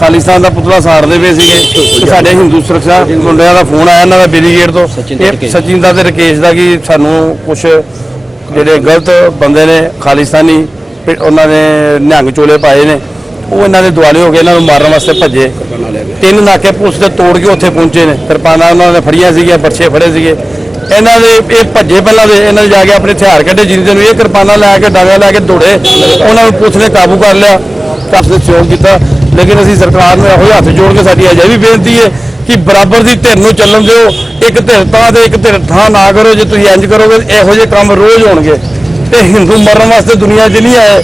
ਖਾਲਿਸਤਾਨ ਦਾ ਪੁਤਲਾ ਸਾੜਦੇ ਪਏ ਸੀਗੇ ਸਾਡੇ ਹਿੰਦੂ ਸੁਰੱਖਿਆ ਮੁੰਡਿਆਂ ਦਾ ਫੋਨ ਆਇਆ ਇਹਨਾਂ ਦਾ ਬਿਲੀ ਗੇਟ ਤੋਂ। ਸਚਿਨ ਦਾ ਤੇ ਰਕੇਸ਼ ਦਾ ਕਿ ਸਾਨੂੰ ਕੁਝ ਜਿਹੜੇ ਗਲਤ ਬੰਦੇ ਨੇ ਖਾਲਿਸਤਾਨੀ ਉਹਨਾਂ ਨੇ ਨਿਹੰਗ ਚੋਲੇ ਪਾਏ ਨੇ। ਉਹ ਇਹਨਾਂ ਦੇ ਦੁਆਲੇ ਹੋ ਗਏ, ਇਹਨਾਂ ਨੂੰ ਮਾਰਨ ਵਾਸਤੇ ਭੱਜੇ। ਤਿੰਨ ਨਾਕੇ ਪੁਲਿਸ ਦੇ ਤੋੜ ਕੇ ਉੱਥੇ ਪਹੁੰਚੇ ਨੇ। ਕਿਰਪਾਨਾਂ ਉਹਨਾਂ ਨੇ ਫੜੀਆਂ ਸੀਗੀਆਂ ਬੱਚੇ ਫੜੇ ਸੀਗੇ। ਇਹਨਾਂ ਦੇ ਇਹ ਭੱਜੇ ਪਹਿਲਾਂ ਦੇ, ਇਹਨਾਂ ਨੇ ਜਾ ਕੇ ਆਪਣੇ ਹਥਿਆਰ ਕੱਢੇ ਜਿੰਦੇ ਨੂੰ ਇਹ ਕਿਰਪਾਨਾਂ ਲੈ ਕੇ ਡਾਂਗਾ ਲੈ ਕੇ ਦੌੜੇ, ਉਹਨਾਂ ਨੂੰ ਪੁਲਿਸ ਨੇ ਕਾਬੂ ਕਰ ਲਿਆ ਕਾਫੀ ਸਹਿਯੋਗ ਕੀਤਾ। ਲੇਕਿਨ ਅਸੀਂ ਸਰਕਾਰ ਨੂੰ ਇਹੋ ਜਿਹੇ ਹੱਥ ਜੋੜ ਕੇ ਸਾਡੀ ਅਜੇ ਵੀ ਬੇਨਤੀ ਹੈ ਕਿ ਬਰਾਬਰ ਦੀ ਧਿਰ ਨੂੰ ਚੱਲਣ ਦਿਓ। ਇੱਕ ਧਿਰ ਤਾਂ ਤੇ ਇੱਕ ਧਿਰ ਥਾਂ ਨਾ ਕਰੋ। ਜੇ ਤੁਸੀਂ ਇੰਜ ਕਰੋਗੇ, ਇਹੋ ਜਿਹੇ ਕੰਮ ਰੋਜ਼ ਹੋਣਗੇ। ਤੇ ਹਿੰਦੂ ਮਰਨ ਵਾਸਤੇ ਦੁਨੀਆ 'ਚ ਨਹੀਂ ਆਏ।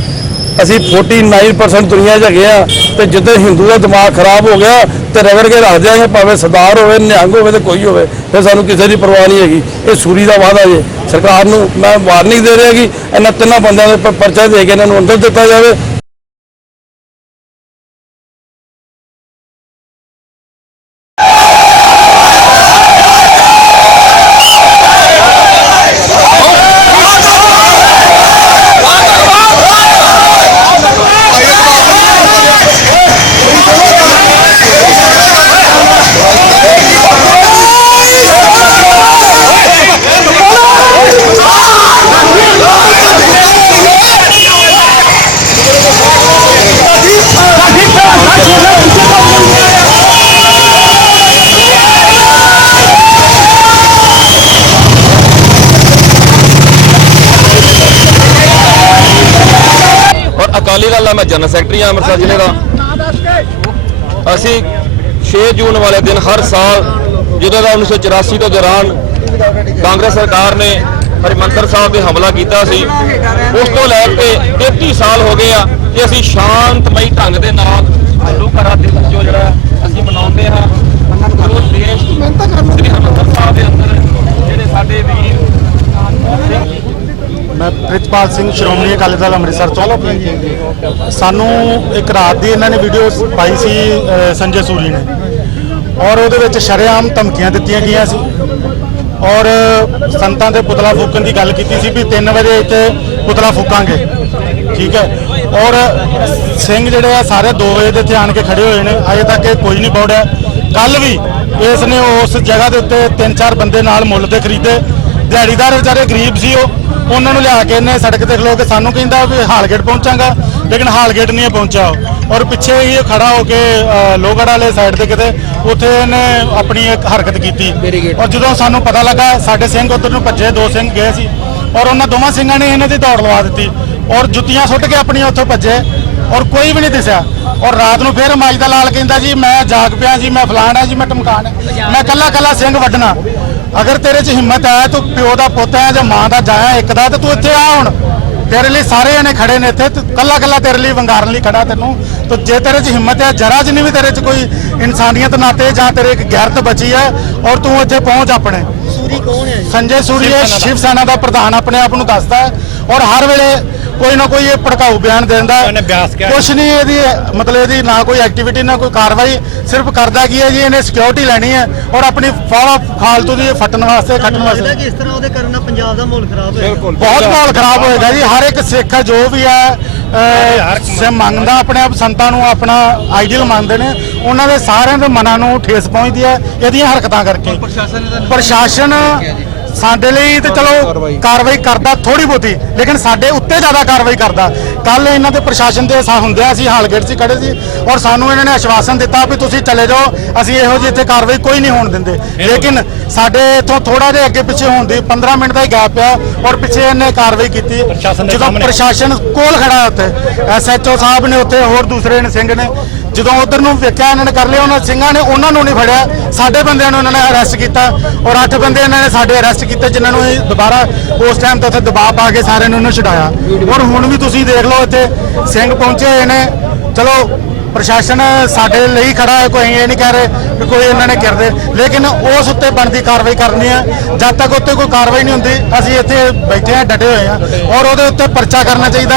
ਅਸੀਂ 49% ਦੁਨੀਆ 'ਚ ਹੈਗੇ ਆ, ਤੇ ਜਿੱਦਾਂ ਹਿੰਦੂ ਦਾ ਦਿਮਾਗ ਖਰਾਬ ਹੋ ਗਿਆ, ਤੇ ਰਗੜ ਕੇ ਰੱਖ ਦਿਆਂਗੇ, ਭਾਵੇਂ ਸਰਦਾਰ ਹੋਵੇ, ਨਿਹੰਗ ਹੋਵੇ ਤੇ ਕੋਈ ਹੋਵੇ, ਫਿਰ ਸਾਨੂੰ ਕਿਸੇ ਦੀ ਪਰਵਾਹ ਨਹੀਂ ਹੈਗੀ। ਇਹ ਸੂਰੀ ਦਾ ਵਾਅਦਾ ਜੇ। ਸਰਕਾਰ ਨੂੰ ਮੈਂ ਵਾਰਨਿੰਗ ਦੇ ਰਿਹਾ ਕਿ ਇਹਨਾਂ ਤਿੰਨਾਂ ਬੰਦਿਆਂ ਦੇ ਪਰਚਾ ਦੇ ਕੇ ਇਹਨਾਂ ਨੂੰ ਅੰਦਰ ਦਿੱਤਾ ਜਾਵੇ ਔਰ ਮੈਂ ਜਨਰਲ ਸੈਕਟਰੀ ਹਾਂ, ਅੰਮ੍ਰਿਤਸਰ ਜ਼ਿਲ੍ਹੇ ਦਾ। ਅਸੀਂ 6 ਜੂਨ ਵਾਲੇ ਦਿਨ ਹਰ ਸਾਲ, ਜਦੋਂ ਦਾ 1984 ਤੋਂ ਦੌਰਾਨ ਕਾਂਗਰਸ ਸਰਕਾਰ ਨੇ ਹਰਿਮੰਦਰ ਸਾਹਿਬ ਤੇ ਹਮਲਾ ਕੀਤਾ ਸੀ, ਉਸ ਤੋਂ ਲੈ ਕੇ 33 ਸਾਲ ਹੋ ਗਏ ਆ ਕਿ ਅਸੀਂ ਸ਼ਾਂਤਮਈ ਢੰਗ ਦੇ ਨਾਲ ਗੁਰੂ ਘਰਾਂ ਦੇ ਜੋ ਜਿਹੜਾ ਅਸੀਂ ਮਨਾਉਂਦੇ ਹਾਂ। ਜੋ ਦੇਸ਼ ਸ੍ਰੀ ਹਰਿਮੰਦਰ ਸਾਹਿਬ ਦੇ ਅੰਦਰ ਜਿਹੜੇ ਸਾਡੇ ਵੀਰ ਸਿੰਘ ਮੈਂ ਪ੍ਰਿਤਪਾਲ ਸਿੰਘ ਸ਼੍ਰੋਮਣੀ ਅਕਾਲੀ ਦਲ ਅੰਮ੍ਰਿਤਸਰ ਤੋਂ ਸਾਨੂੰ ਇੱਕ ਰਾਤ ਦੀ ਇਹਨਾਂ ਨੇ ਵੀਡੀਓ ਪਾਈ ਸੀ ਸੰਜੇ ਸੂਰੀ ਨੇ। ਔਰ ਉਹਦੇ ਵਿੱਚ ਸ਼ਰੇਆਮ ਧਮਕੀਆਂ ਦਿੱਤੀਆਂ ਗਈਆਂ ਸੀ। ਔਰ ਸੰਤਾਂ ਦੇ ਪੁਤਲਾ ਫੂਕਣ ਦੀ ਗੱਲ ਕੀਤੀ ਸੀ ਵੀ 3 ਵਜੇ ਇੱਥੇ ਪੁਤਲਾ ਫੂਕਾਂਗੇ। ਠੀਕ ਹੈ? ਔਰ ਸਿੰਘ ਜਿਹੜੇ ਆ, ਸਾਰੇ 2 ਵਜੇ ਦੇ ਇੱਥੇ ਆਣ ਕੇ ਖੜੇ ਹੋਏ ਨੇ। ਅਜੇ ਤੱਕ ਇਹ ਕੋਈ ਨਹੀਂ ਬੋੜਿਆ। ਕੱਲ ਵੀ ਇਸ ਨੇ ਉਸ ਜਗ੍ਹਾ ਦੇ ਉੱਤੇ ਤਿੰਨ ਚਾਰ ਬੰਦੇ ਨਾਲ ਮੁੱਲ 'ਤੇ ਖਰੀਦੇ। ਦਿਹਾੜੀਦਾਰ ਵਿਚਾਰੇ ਗਰੀਬ ਸੀ ਉਹ। ਉਹਨਾਂ ਨੂੰ ਲਿਆ ਕੇ ਇਹਨੇ ਸੜਕ ਤੇ ਖਲੋ ਕੇ ਸਾਨੂੰ ਕਹਿੰਦਾ ਵੀ ਹਾਲਗੇਟ ਪਹੁੰਚਾਂਗਾ ਲੇਕਿਨ ਹਾਲਗੇਟ ਨਹੀਂ ਪਹੁੰਚਿਆ ਔਰ ਪਿੱਛੇ ਹੀ ਖੜਾ ਹੋ ਕੇ ਅ, ਲੋਹਗੜ੍ਹ ਵਾਲੇ ਸਾਈਡ ਤੇ ਕਿਤੇ ਉੱਥੇ ਇਹਨੇ ਆਪਣੀ ਇੱਕ ਹਰਕਤ ਕੀਤੀ। ਔਰ ਜਦੋਂ ਸਾਨੂੰ ਪਤਾ ਲੱਗਾ ਸਾਡੇ ਸਿੰਘ ਉਧਰ ਨੂੰ ਭੱਜੇ ਦੋ ਸਿੰਘ ਗਏ ਸੀ। ਔਰ ਉਹਨਾਂ ਦੋਵਾਂ ਸਿੰਘਾਂ ਨੇ ਇਹਨਾਂ ਦੀ ਦੌੜ ਲਵਾ ਦਿੱਤੀ। ਔਰ ਜੁੱਤੀਆਂ ਸੁੱਟ ਕੇ ਆਪਣੀਆਂ ਉੱਥੋਂ ਭੱਜੇ ਔਰ ਕੋਈ ਵੀ ਨਹੀਂ ਦਿਸਿਆ। ਔਰ ਰਾਤ ਨੂੰ ਫੇਰ ਮਾਈ ਦਾ ਲਾਲ ਕਹਿੰਦਾ ਜੀ ਮੈਂ ਜਾਗ ਪਿਆ ਜੀ ਮੈਂ ਫਲਾਣ ਹੈ ਜੀ ਮੈਂ ਟਮਕਾਣ। ਮੈਂ ਕੱਲਾ ਕੱਲਾ ਸਿੰਘ ਵੱਢਣਾ। ਅਗਰ ਤੇਰੇ 'ਚ ਹਿੰਮਤ ਹੈ ਤੂੰ ਪਿਓ ਦਾ ਪੁੱਤ ਹੈ ਜਾਂ ਮਾਂ ਦਾ ਜਾਇਆ ਇੱਕ ਦਾ ਤੇ ਤੂੰ ਇੱਥੇ ਆ ਹੁਣ। ਤੇਰੇ ਲਈ ਸਾਰੇ ਜਣੇ ਖੜੇ ਨੇ ਇੱਥੇ ਕੱਲਾ ਕੱਲਾ ਤੇਰੇ ਲਈ ਵੰਗਾਰਨ ਲਈ ਖੜਾ ਤੈਨੂੰ। ਤੇ ਜੇ ਤੇਰੇ 'ਚ ਹਿੰਮਤ ਹੈ ਜਰਾ ਜਿੰਨੀ ਵੀ ਤੇਰੇ 'ਚ ਕੋਈ ਇਨਸਾਨੀਅਤ ਨਾਤੇ ਜਾਂ ਤੇਰੇ ਇੱਕ ਗੈਰਤ ਬਚੀ ਹੈ ਔਰ ਤੂੰ ਇੱਥੇ ਪਹੁੰਚ ਆਪਣੇ। ਸੂਰੀ ਕੌਣ ਹੈ? ਸੰਜੇ ਸੂਰੀ ਇਹ ਸ਼ਿਵ ਸੈਨਾ ਦਾ ਪ੍ਰਧਾਨ ਆਪਣੇ ਆਪ ਨੂੰ ਦੱਸਦਾ ਔਰ ਹਰ ਵੇਲੇ ਕੋਈ ਨਾ ਕੋਈ ਇਹ ਭੜਕਾਊ ਬਿਆਨ ਦਿੰਦਾ ਕੁਛ ਨਹੀਂ ਇਹਦੀ ਮਤਲਬ ਇਹਦੀ ਨਾ ਕੋਈ ਐਕਟੀਵਿਟੀ ਨਾ ਕੋਈ ਕਾਰਵਾਈ ਸਿਰਫ ਕਰਦਾ ਕੀ ਹੈ ਜੀ ਇਹਨੇ ਸਿਕਿਉਰਿਟੀ ਲੈਣੀ ਹੈ ਔਰ ਆਪਣੀ ਫਾਲਾ ਫਾਲਤੂ ਦੀ ਫੱਟਣ ਵਾਸਤੇ ਖੱਟਣ ਵਾਸਤੇ। ਕਿ ਇਸ ਤਰ੍ਹਾਂ ਉਹਦੇ ਕਾਰਨ ਨਾਲ ਪੰਜਾਬ ਦਾ ਮਾਹੌਲ ਖਰਾਬ ਹੋਇਆ। ਬਹੁਤ ਮਾਹੌਲ ਖਰਾਬ ਹੋਏਗਾ ਜੀ ਹਰ ਇੱਕ ਸਿੱਖ ਹੈ ਜੋ ਵੀ ਹੈ ਸੇ ਮੰਨਦਾ ਆਪਣੇ ਆਪ ਸੰਤਾਂ ਨੂੰ ਆਪਣਾ ਆਈਡੀਅਲ ਮੰਨਦੇ ਨੇ ਉਹਨਾਂ ਦੇ ਸਾਰਿਆਂ ਦੇ ਮਨਾਂ ਨੂੰ ਠੇਸ ਪਹੁੰਚਦੀ ਹੈ ਇਹਦੀਆਂ ਹਰਕਤਾਂ ਕਰਕੇ। ਪ੍ਰਸ਼ਾਸਨ ਸਾਡੇ ਲਈ ਤੇ ਚਲੋ ਕਾਰਵਾਈ। ਕਰਦਾ ਥੋੜੀ ਬਹੁਤੀ ਲੇਕਿਨ ਸਾਡੇ ਉੱਤੇ ਜ਼ਿਆਦਾ ਕਾਰਵਾਈ ਕਰਦਾ। ਕੱਲ ਇਹਨਾਂ ਦੇ ਪ੍ਰਸ਼ਾਸਨ ਦੇ ਸਾ ਹੁੰਦਿਆ ਸੀ ਹਾਲਗੇਟ 'ਚ ਖੜੇ ਸੀ ਔਰ ਸਾਨੂੰ ਇਹਨਾਂ ਨੇ ਆਸ਼ਵਾਸਨ ਦਿੱਤਾ ਵੀ ਤੁਸੀਂ ਚਲੇ ਜਾਓ ਅਸੀਂ ਇਹੋ ਜਿਹੀ ਇੱਥੇ ਕਾਰਵਾਈ ਕੋਈ ਨਹੀਂ ਹੋਣ ਦਿੰਦੇ। ਲੇਕਿਨ ਸਾਡੇ ਇਥੋਂ ਥੋੜਾ ਜਿਹਾ ਅੱਗੇ ਪਿੱਛੇ ਹੋਣ ਦੀ 15 ਮਿੰਟ ਦਾ ਹੀ ਗੈਪ ਆ ਔਰ ਪਿੱਛੇ ਇਹਨੇ ਕਾਰਵਾਈ ਕੀਤੀ। ਜਦੋਂ ਪ੍ਰਸ਼ਾਸਨ ਕੋਲ ਖੜਾ ਉੱਥੇ ਐਸਐਚਓ ਸਾਹਿਬ ਨੇ ਉੱਥੇ ਹੋਰ ਦੂਸਰੇ ਨੇ ਸਿੰਘ ਨੇ ਜਦੋਂ ਉਧਰ ਨੂੰ ਵੇਖਿਆ ਇਹਨਾਂ ਨੇ ਕਰ ਲਿਆ, ਉਹਨਾਂ ਸਿੰਘਾਂ ਨੇ ਉਹਨਾਂ ਨੂੰ ਨਹੀਂ ਫੜਿਆ। ਸਾਡੇ ਬੰਦਿਆਂ ਨੂੰ ਇਹਨਾਂ ਨੇ ਅਰੈਸਟ ਕੀਤਾ ਔਰ ਅੱਠ ਬੰਦੇ ਇਹਨਾਂ ਨੇ ਸਾਡੇ ਅਰੈਸਟ ਕੀਤੇ, ਜਿਨ੍ਹਾਂ ਨੂੰ ਇਹ ਦੁਬਾਰਾ ਉਸ ਟਾਈਮ ਤੋਂ ਉੱਥੇ ਦਬਾਅ ਪਾ ਕੇ ਸਾਰਿਆਂ ਨੂੰ ਉਹਨੂੰ ਛਡਾਇਆ। ਔਰ ਹੁਣ ਵੀ ਤੁਸੀਂ ਦੇਖ ਲਓ ਇੱਥੇ ਸਿੰਘ ਪਹੁੰਚੇ ਹੋਏ ਨੇ। ਚਲੋ, ਪ੍ਰਸ਼ਾਸਨ ਸਾਡੇ ਲਈ ਖੜਾ ਹੈ, ਕੋਈ ਇਹ ਨਹੀਂ ਕਹਿ ਰਹੇ ਕਿ ਕੋਈ ਇਹਨਾਂ ਨੇ ਕਰਦੇ। ਲੇਕਿਨ ਉਸ ਉੱਤੇ ਬਣਦੀ ਕਾਰਵਾਈ ਕਰਨੀ ਹੈ। ਜਦ ਤੱਕ ਉੱਤੇ ਕੋਈ ਕਾਰਵਾਈ ਨਹੀਂ ਹੁੰਦੀ, ਅਸੀਂ ਇੱਥੇ ਬੈਠੇ ਆ ਡਟੇ ਹੋਏ ਆ ਔਰ ਉਹਦੇ ਉੱਤੇ ਪਰਚਾ ਕਰਨਾ ਚਾਹੀਦਾ